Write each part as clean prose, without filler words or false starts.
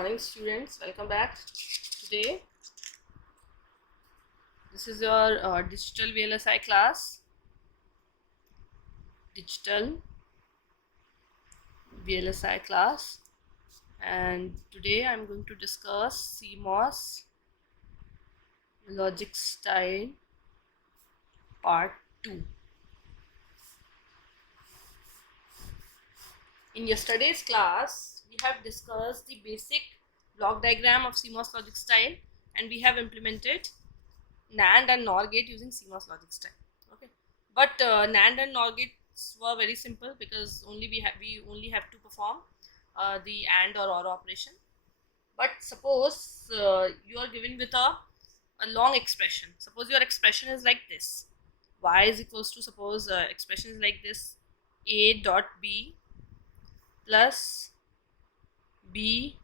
morning, students. Welcome back. Today, this is your digital VLSI class. Digital VLSI class, and today I'm going to discuss CMOS logic style part 2. In yesterday's class, we have discussed the basic block diagram of CMOS logic style, and we have implemented NAND and NOR gate using CMOS logic style. Okay, but NAND and NOR gates were very simple because we only have to perform the AND or OR operation. But suppose you are given with a long expression. Suppose your expression is like this: y is equals to, suppose expression is like this: a dot b plus b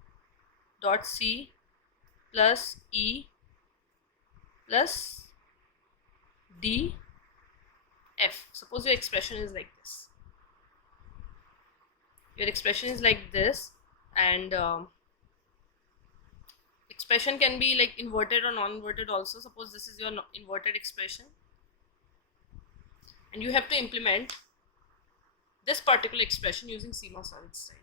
dot c plus e plus d f. Suppose your expression is like this. Your expression is like this, and expression can be like inverted or non-inverted also. Suppose this is your inverted expression, and you have to implement this particular expression using CMOS logic style.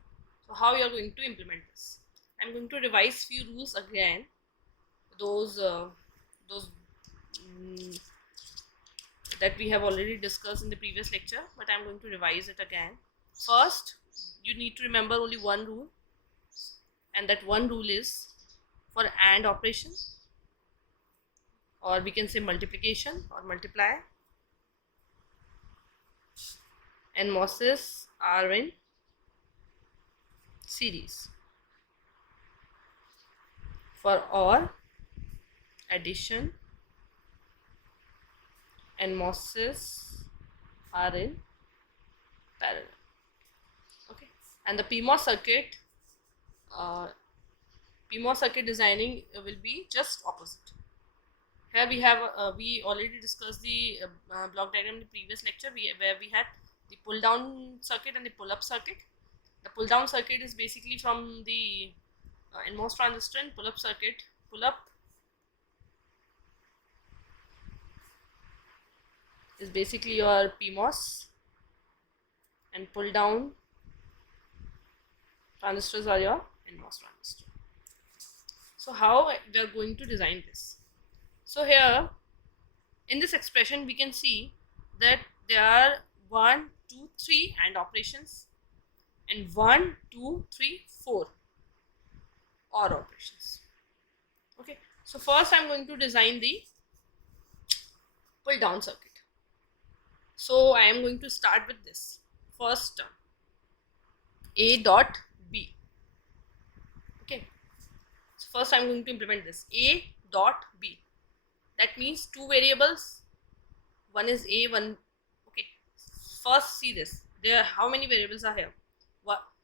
So how you are going to implement this? I'm going to revise few rules again. Those that we have already discussed in the previous lecture, but I'm going to revise it again. First, you need to remember only one rule, and that one rule is for AND operation, or we can say multiplication or multiply, NMOSes are in series. For OR, addition, NMOSes are in parallel. Okay, and the PMOS circuit designing will be just opposite. Here we have we already discussed the block diagram in the previous lecture, where we had the pull down circuit and the pull up circuit. The pull down circuit is basically from the NMOS transistor, and pull up circuit, pull up is basically your PMOS, and pull down transistors are your NMOS transistor. So how we are going to design this? So here in this expression we can see that there are 1, 2, 3 AND operations, and 1, 2, 3, 4 OR operations. Okay, so first I'm going to design the pull down circuit. So I am going to start with this first term, a dot b. Okay, so first I am going to implement this a dot b. That means two variables, one is a, one. Okay, first see this, there how many variables are here?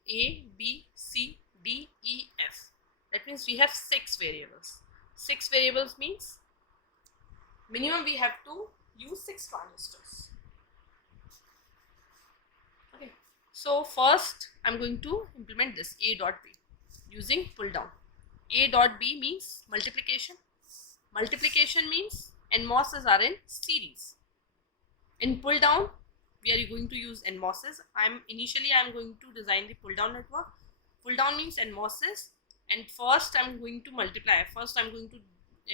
A, B, C, D, E, F. That means we have 6 variables. 6 variables means minimum we have to use 6 transistors. Okay, so first I'm going to implement this a dot b using pull down. A dot b means multiplication. Multiplication means NMOSes are in series. In pull down, we are going to use NMOSes. Initially I'm going to design the pull down network. Pull down means NMOSes, and first I'm going to multiply. First I'm going to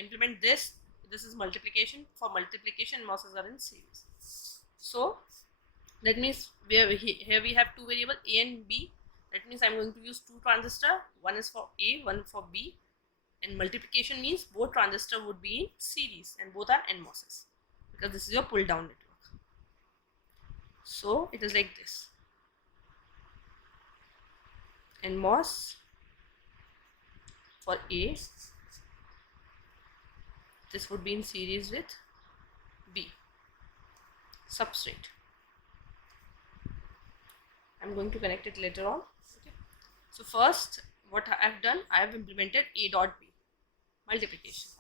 implement this. This is multiplication. For multiplication, NMOSes are in series. So that means here we have 2 variables, a and b. That means I'm going to use 2 transistors. One is for a, one for b. And multiplication means both transistors would be in series, and both are NMOSes, because this is your pull down network. So it is like this: NMOS for A, this would be in series with B. Substrate, I'm going to connect it later on. Okay, so first what I have done, I have implemented a dot b, multiplication.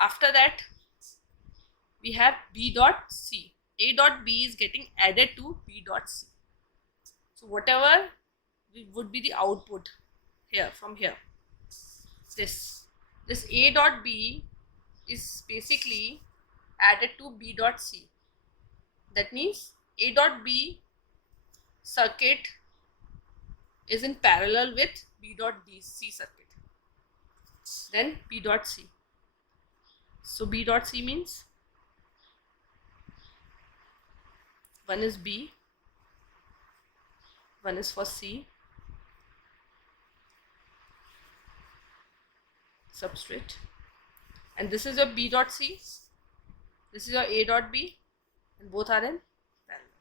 After that we have b dot c. A dot b is getting added to b dot c. So whatever would be the output here from here, this A dot B is basically added to B dot C. That means A dot B circuit is in parallel with B dot C circuit. Then B dot C. So B dot C means one is B, one is for C, substrate, and this is your B dot C, this is your A dot B, and both are in parallel.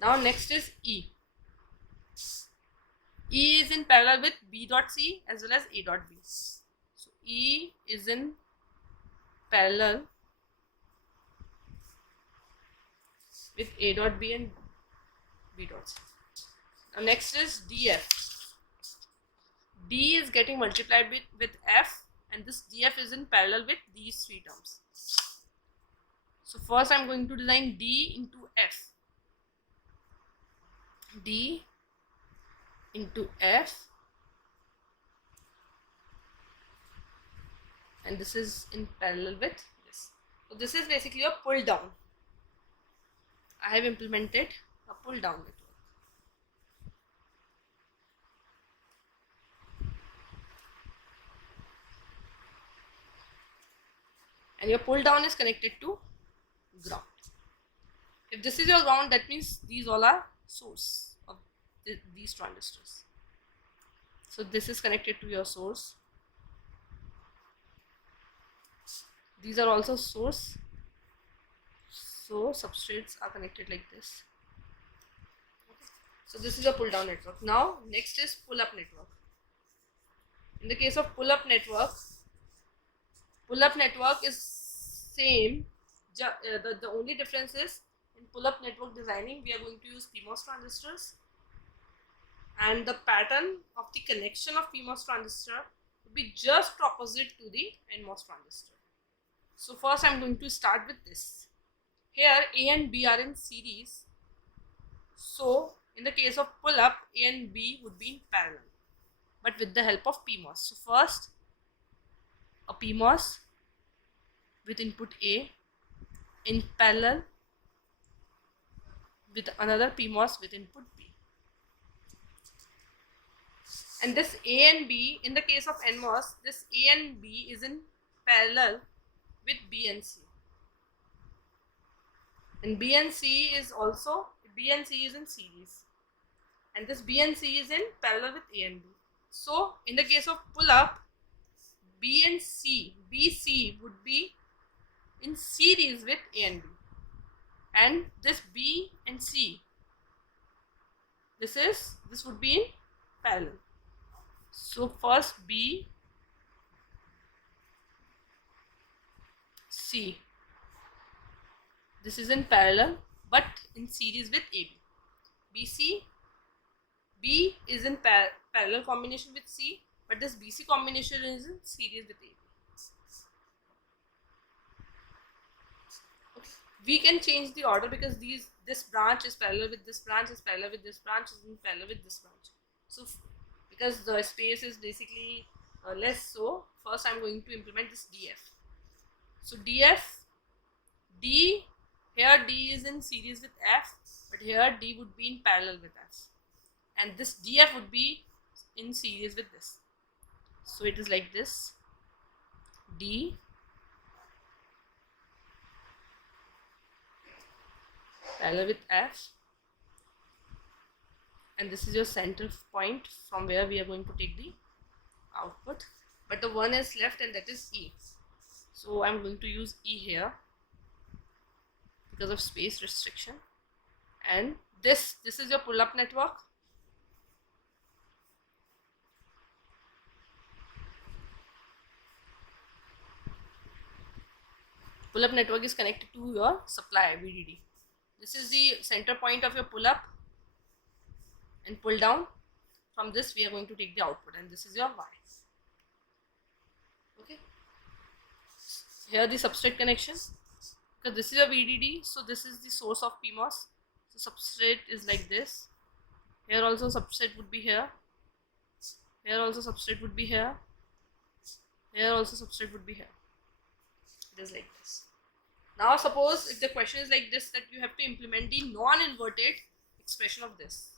Now next is E. E is in parallel with B dot C as well as A dot B. So E is in parallel with A dot B and B dot C. Now next is DF. D is getting multiplied with F, and this DF is in parallel with these three terms. So first I am going to design D into F. D into F, and this is in parallel with this. So this is basically a pull down. I have implemented a pull down network. And your pull down is connected to ground. If this is your ground, that means these all are source of these transistors. So this is connected to your source. These are also source. So substrates are connected like this. Okay. So this is a pull down network. Now next is pull up network. In the case of pull up network is same. The only difference is in pull up network designing we are going to use PMOS transistors, and the pattern of the connection of PMOS transistor will be just opposite to the NMOS transistor. So first I am going to start with this. Here A and B are in series. So in the case of pull up, A and B would be in parallel, but with the help of PMOS. So first a PMOS with input A in parallel with another PMOS with input B. And this A and B, in the case of NMOS, this A and B is in parallel with B and C. And B and C is in series. And this B and C is in parallel with A and B. So in the case of pull up, B and C, BC would be in series with A and B. And this B and C, this would be in parallel. So first B, C, this is in parallel but in series with AB. BC, B is in parallel combination with C, but this BC combination is in series with AB. Okay. We can change the order because this branch is parallel with this branch, is parallel with this branch, is in parallel with this branch. So because the space is basically less, so first I am going to implement this DF. So DF, D, here D is in series with F, but here D would be in parallel with F, and this DF would be in series with this. So it is like this: D, parallel with F, and this is your center point from where we are going to take the output, but the one is left, and that is E. So I'm going to use E here because of space restriction. And this is your pull up network. Pull up network is connected to your supply VDD. This is the center point of your pull up and pull down. From this we are going to take the output, and this is your Y. Okay. Here the substrate connection, because this is a VDD, so this is the source of PMOS. So substrate is like this. Here also substrate would be here. Here also substrate would be here. Here also substrate would be here. It is like this. Now suppose if the question is like this, that you have to implement the non-inverted expression of this.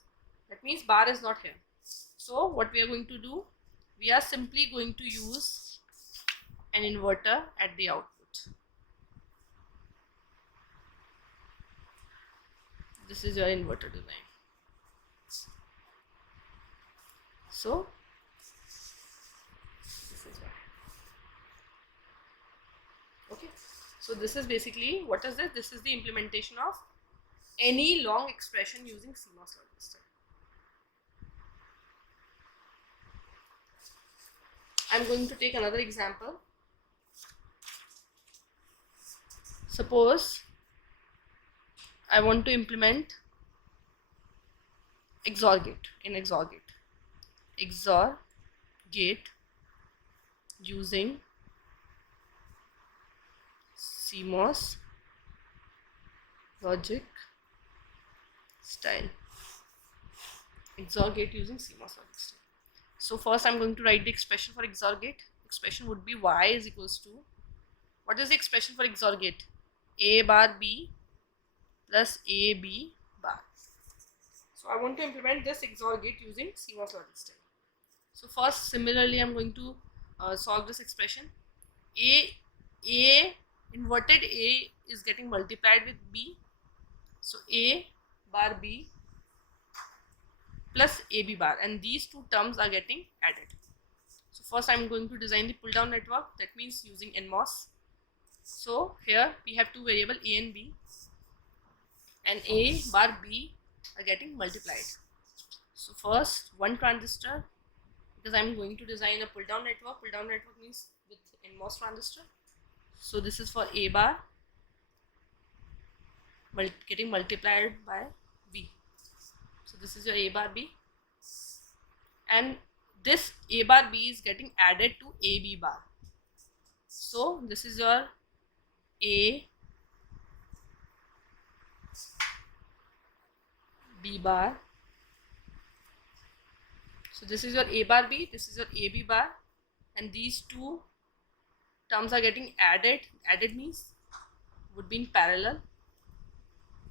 That means bar is not here. So what we are going to do, we are simply going to use an inverter at the output. This is your inverter design. So this is what. Okay. So this is basically, what is this? This is the implementation of any long expression using CMOS transistor. I'm going to take another example. Suppose I want to implement XOR gate in XOR gate. XOR gate using CMOS logic style. XOR gate using CMOS logic style. So first I'm going to write the expression for XOR gate. Expression would be y is equals to, what is the expression for XOR gate? A bar B plus AB bar. So I want to implement this XOR gate using CMOS logic style. So first, similarly, I'm going to solve this expression. Inverted A is getting multiplied with B. So A bar B plus AB bar, and these two terms are getting added. So first I'm going to design the pull down network, that means using NMOS. So here we have two variables A and B, and A bar B are getting multiplied. So first one transistor, because I'm going to design a pull down network. Pull down network means with NMOS transistor. So this is for A bar getting multiplied by B. So this is your A bar B, and this A bar B is getting added to AB bar. So this is your A B bar. So this is your A bar B, this is your AB bar, and these two terms are getting added. Added means would be in parallel.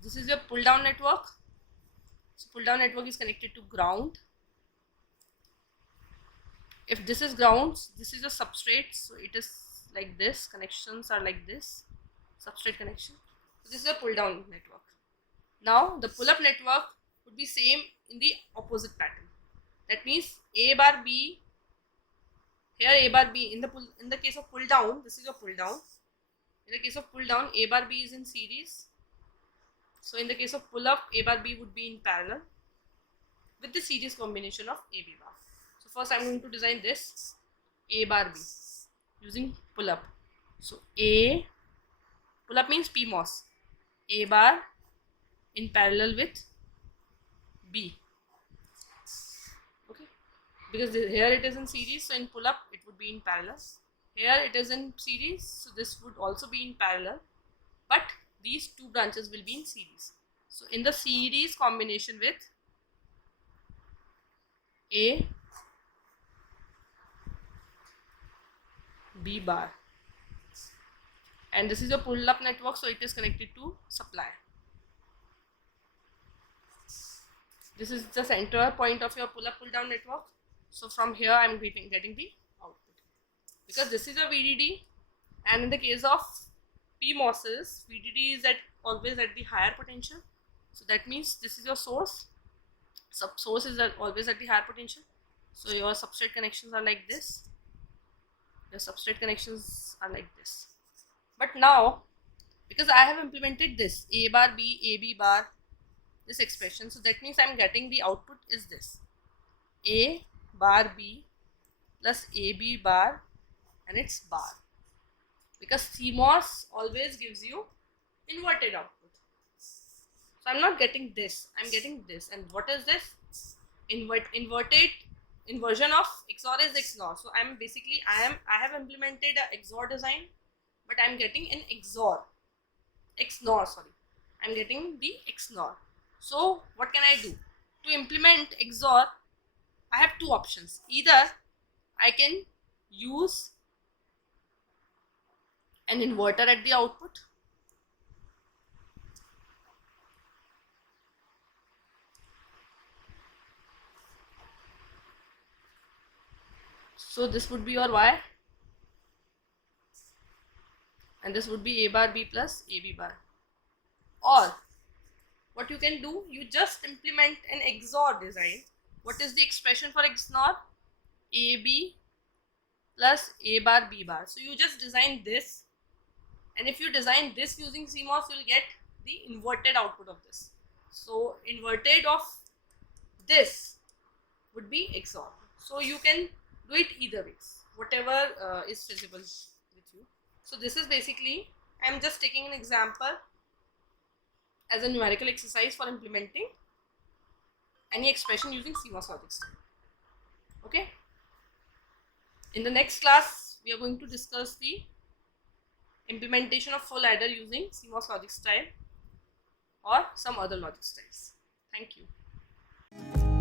This is your pull down network. So pull down network is connected to ground. If this is ground, this is a substrate, so it is like this. Connections are like this, substrate connection. So this is a pull down network. Now the pull up network would be same in the opposite pattern. That means A bar B, here A bar B, in the case of pull down, this is your pull down. In the case of pull down, A bar B is in series. So in the case of pull up, A bar B would be in parallel with the series combination of AB bar. So first I'm going to design this A bar B using pull up. So A, pull up means PMOS, A bar in parallel with B. Okay, because here it is in series, so in pull up it would be in parallel. Here it is in series, so this would also be in parallel, but these two branches will be in series. So in the series combination with A B bar, and this is a pull up network, so it is connected to supply. This is the center point of your pull up pull down network. So from here I am getting the output, because this is a VDD, and in the case of PMOSes, VDD is always at the higher potential. So that means this is your source. Source is always at the higher potential. So your substrate connections are like this. Your substrate connections are like this. But now, because I have implemented this A bar B, AB bar, this expression, so that means I am getting the output is this A bar B plus AB bar, and it's bar, because CMOS always gives you inverted output. So I'm not getting this, I'm getting this. And what is this? Inverted inversion of XOR is XNOR. So I have implemented a XOR design, but I'm getting an XNOR, sorry. I'm getting the XNOR. So what can I do? To implement XOR, I have two options. Either I can use an inverter at the output, so this would be your Y, and this would be A bar B plus AB bar. Or what you can do, you just implement an XOR design. What is the expression for XOR? AB plus A bar B bar. So you just design this, and if you design this using CMOS, you'll get the inverted output of this. So inverted of this would be XOR. So you can do it either ways, whatever is feasible with you. So this is basically, I'm just taking an example as a numerical exercise for implementing any expression using CMOS logic style. Okay. In the next class, we are going to discuss the implementation of full adder using CMOS logic style or some other logic styles. Thank you.